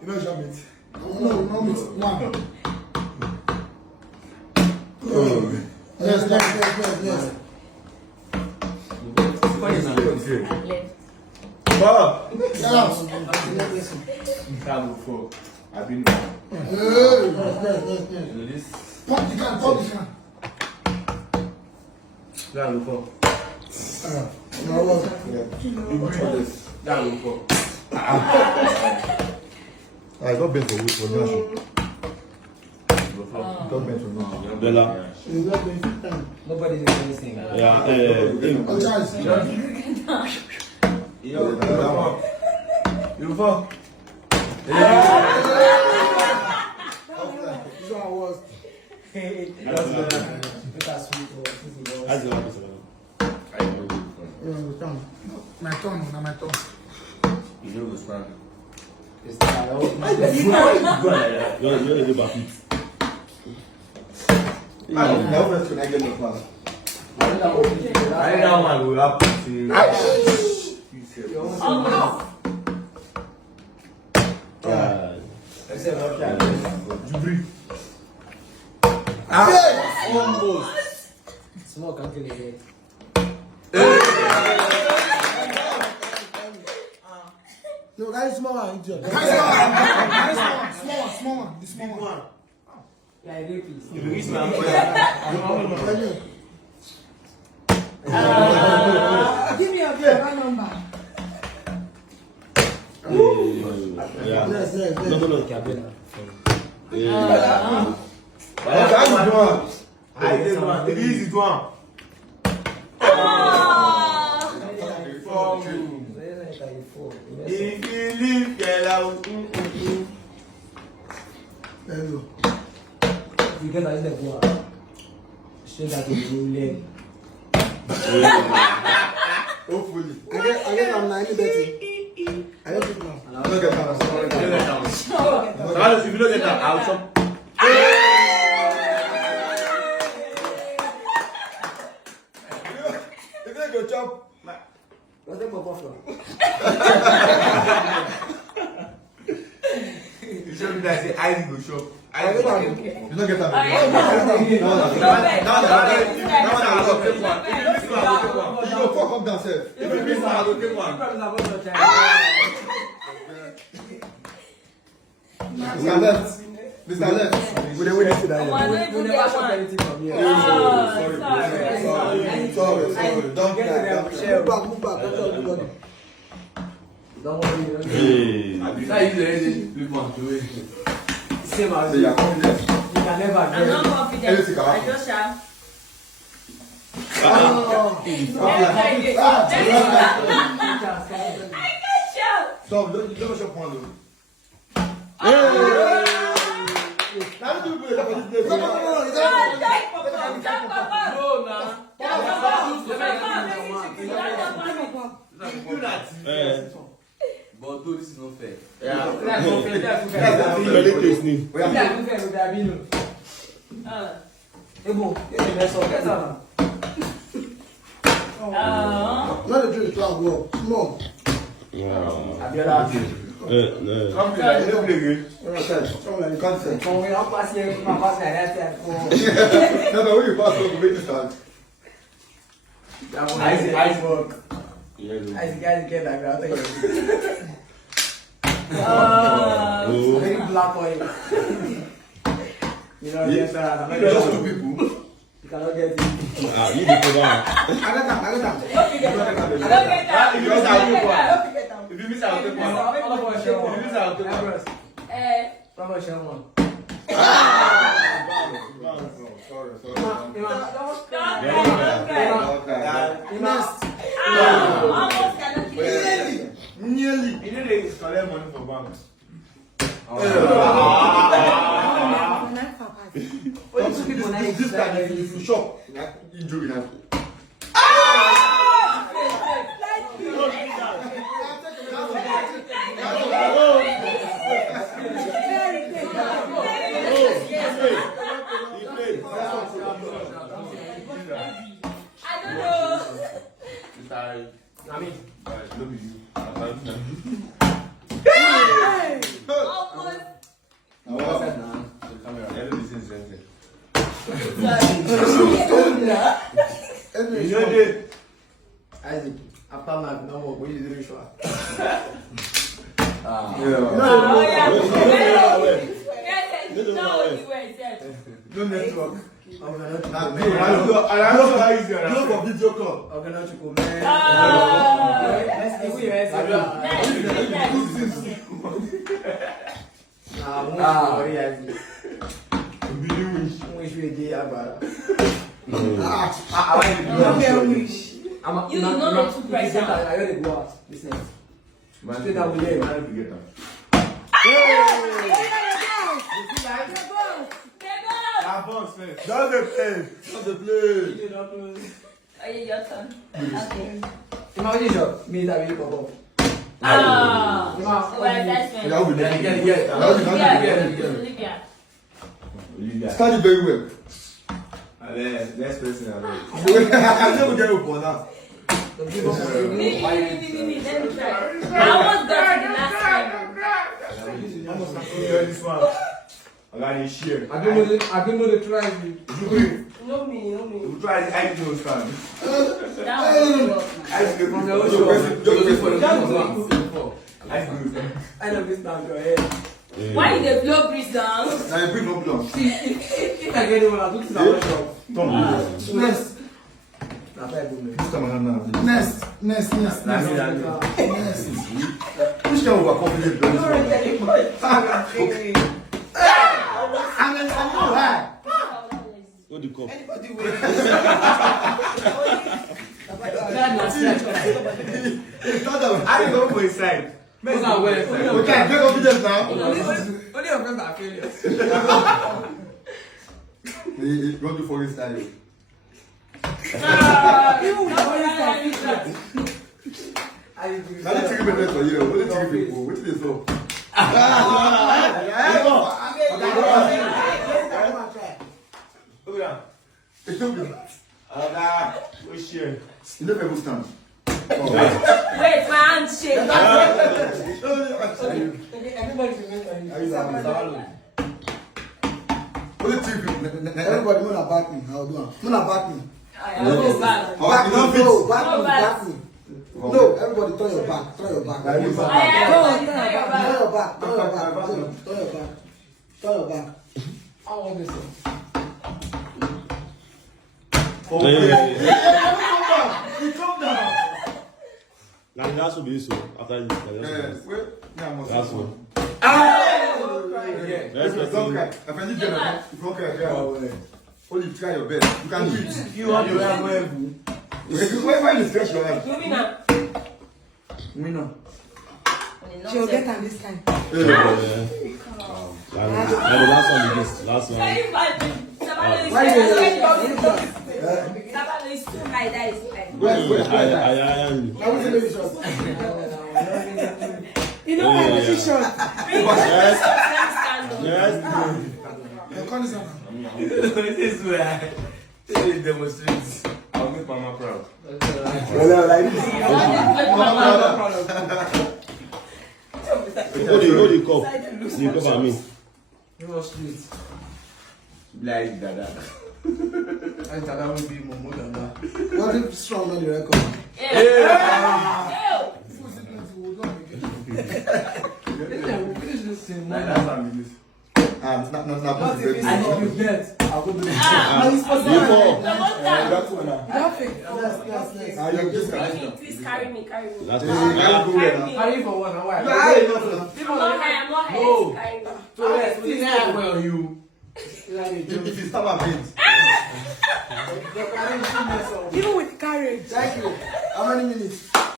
You know Jamit. No, no, it's one. Oh. Yes. Bob. Get out. I've been. Yes. Pop the can. I got bent for Nash. Got bent for Nash. Bella. Nobody did anything. Yeah. You fall. This one was. My turn. You know the span. It's the old man. You're the back. Never to get the class. I don't want to up to except what Almost. small calculated. No, guys, small one. Small one. The small one. Yeah, I rapist. Give me your phone number. Yeah. Yes. No. Easy one. If you leave, get out. Hello. You get out of the war. Straight out of the leg. Hopefully. I get I'm 90 betting. I don't think now. Look at that. If you don't get that, I'll chop. If they go chop. What's that for buffalo? You show me that say Isaac go shop. I get that. You don't get that. You go fuck up yourself. If you miss one, I go take one. Mr. Left. Mr. Left. We dey win it today. We never shop anything from here. Sorry. Don't Get to them, cry. share. Move back. That's all good. Don't worry. Hey. Same as So you are confident. you can never I'm get. not confident. Anything can I happen. just have. Oh. I get you. Stop. Don't shop one though. Now do you play for this place? No. But though this is not fair. Not the drink club, bro. Small. Come here, you don't play again. You can't say. No, but when you pass over, make it start. Very black oil. You know, yes, You know, just two people. you cannot get it. You the program. I got that. If you miss out, take one. All of us share one. If you miss out, take one. All of us share one. Sorry. Nearly. You know they collect money for banks. This time, if you shop, you do it. I don't know. You know the. Isaac, after man, no more. We use the ritual. Ah. Yeah. Oh, yeah. No network. I'm gonna I don't how easy. Go for video call. I'm gonna go, man. Let's see who you are. Wish we did about. You know the two price. I already go out. Listen. Straight out with them. Don't the play. Don't the play. Oh, yeah, your turn. Okay. Imagine me that will go up. Ah. Well, that's fine. That will be Olivia. started very well. Next person. I never get up for now. Me. Let me try. I almost got it the last time. This one. I got this share. I don't know the try. No me. We'll try the ice cream stand. That was Ice cream from the ice cream. I know this down your head. Why did the blow breeze down? Now you bring no blood. If I get it when I do to that shop. Next. This time around now. Next. Which can overconfident blood? I'm not high. What the cup? Anybody I didn't go for his side. We can't take confidence now. Only your friends are failures. He run to for his style. Even with the Now the chicken better for you. What the chicken people? What is this for? You never ever stand. Wait, my hand shake. Everybody's in it. Everybody, wanna back me. How do I? Wanna back me. I go back. Back me. No, back me. No, back. Back me. No, everybody, turn your back. Turn your back. I am Turn your back. Turn your back. Turn your back. Turn your back. I want this one. Now that's what we used to after this. That's one. Only try your best. You can do it. You want to have where you stretch your hand. Winner. She'll get on this time. The last one we just last one. Sabalo is too high, that is high. You know my position. Yes. This is where they demonstrate. I'll make Mama proud. Hold the cup. You cover me. You was sweet. Like that. I thought that would be more than that. What if strong on the record? Finish this thing. Like that's how we do. I need you bet. I'll go do it. You fall. Please carry me. Last Carry one. me. Carry for one and why? I'm not high. No. Carry me. So yes, this is where you. If you stop a bit. Even with courage. Thank you. How many minutes?